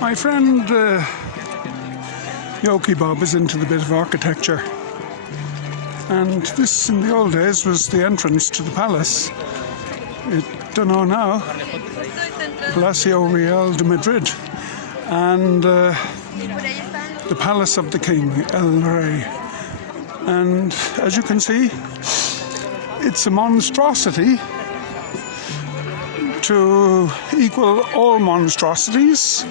My friend Yoki Bob is into the bit of architecture, and this in the old days was the entrance to the palace. I don't know now, Palacio Real de Madrid, and the Palace of the King, El Rey. And as you can see, it's a monstrosity to equal all monstrosities.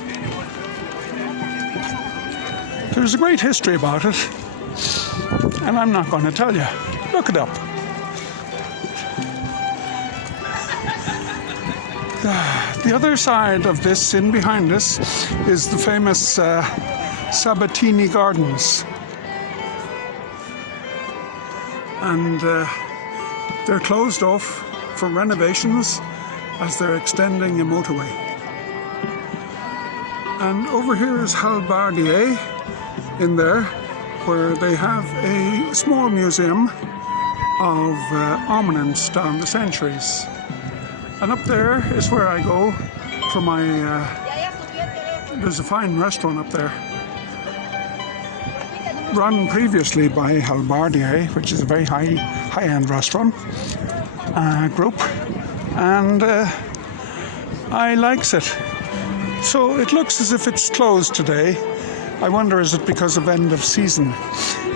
There's a great history about it, and I'm not going to tell you. Look it up. The other side of this, in behind us, is the famous Sabatini Gardens. And they're closed off for renovations as they're extending a motorway. And over here is Halbardiers in there, where they have a small museum of armaments down the centuries. And up there is where I go for my, there's a fine restaurant up there, run previously by Halbardiers, which is a very high-end restaurant group, and I likes it. So it looks as if it's closed today. I wonder, is it because of end of season?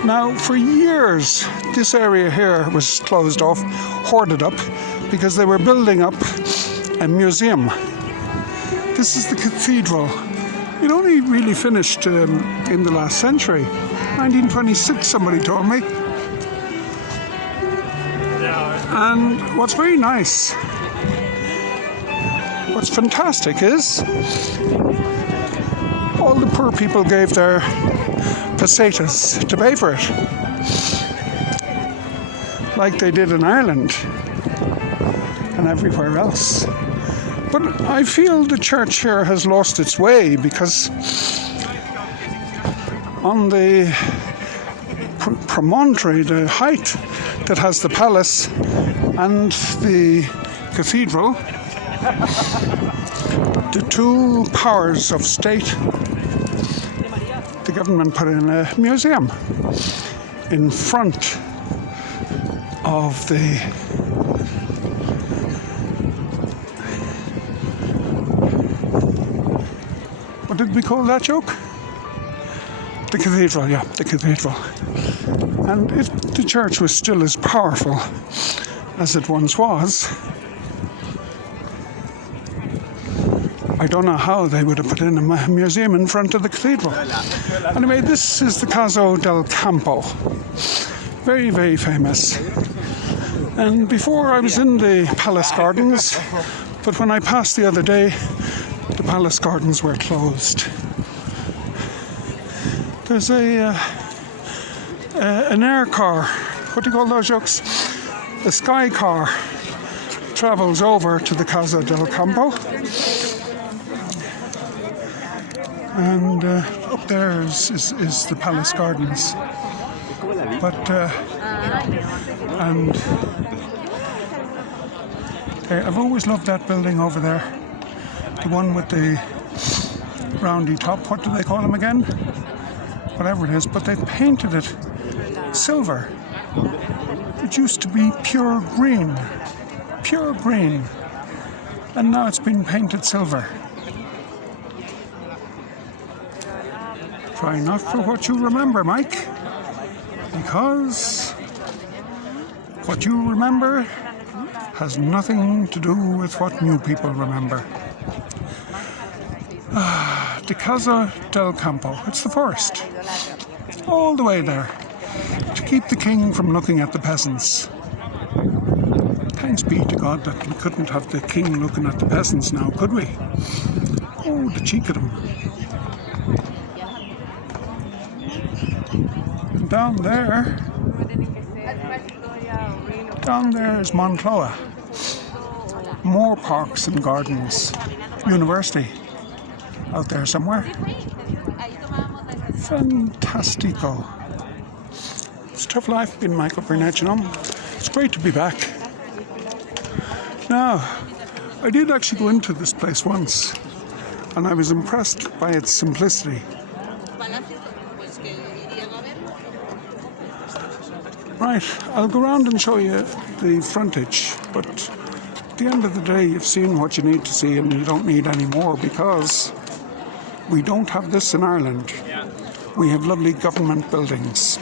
Now, for years, this area here was closed off, hoarded up, because they were building up a museum. This is the Cathedral. It only really finished in the last century. 1926, somebody told me. And what's very nice, what's fantastic is all the poor people gave their pesetas to pay for it, like they did in Ireland and everywhere else. But I feel the church here has lost its way, because on the promontory, the height that has the palace and the cathedral, the two powers of state, the government put in a museum in front of the what did we call that joke? The cathedral, yeah, the cathedral. And if the church was still as powerful as it once was, I don't know how they would have put in a museum in front of the cathedral. Anyway, this is the Casa del Campo. Very, very famous. And before I was in the Palace Gardens, but when I passed the other day, the Palace Gardens were closed. There's an air car, what do you call those jokes? A sky car travels over to the Casa del Campo. And up there is the Palace Gardens. But, and I've always loved that building over there. The one with the roundy top, what do they call them again? Whatever it is, but they've painted it silver. It used to be pure green, and now it's been painted silver. Try not for what you remember, Mike, because what you remember has nothing to do with what new people remember. The Casa del Campo, it's the forest, all the way there, to keep the king from looking at the peasants. Thanks be to God that we couldn't have the king looking at the peasants now, could we? Oh, the cheek of them. And down there is Moncloa. More parks and gardens. University. Out there somewhere. Fantastico. It's a tough life being Michael Burnett, you know. It's great to be back. Now, I did actually go into this place once. and I was impressed by its simplicity. Right, I'll go around and show you the frontage, but at the end of the day you've seen what you need to see and you don't need any more, because we don't have this in Ireland. We have lovely government buildings.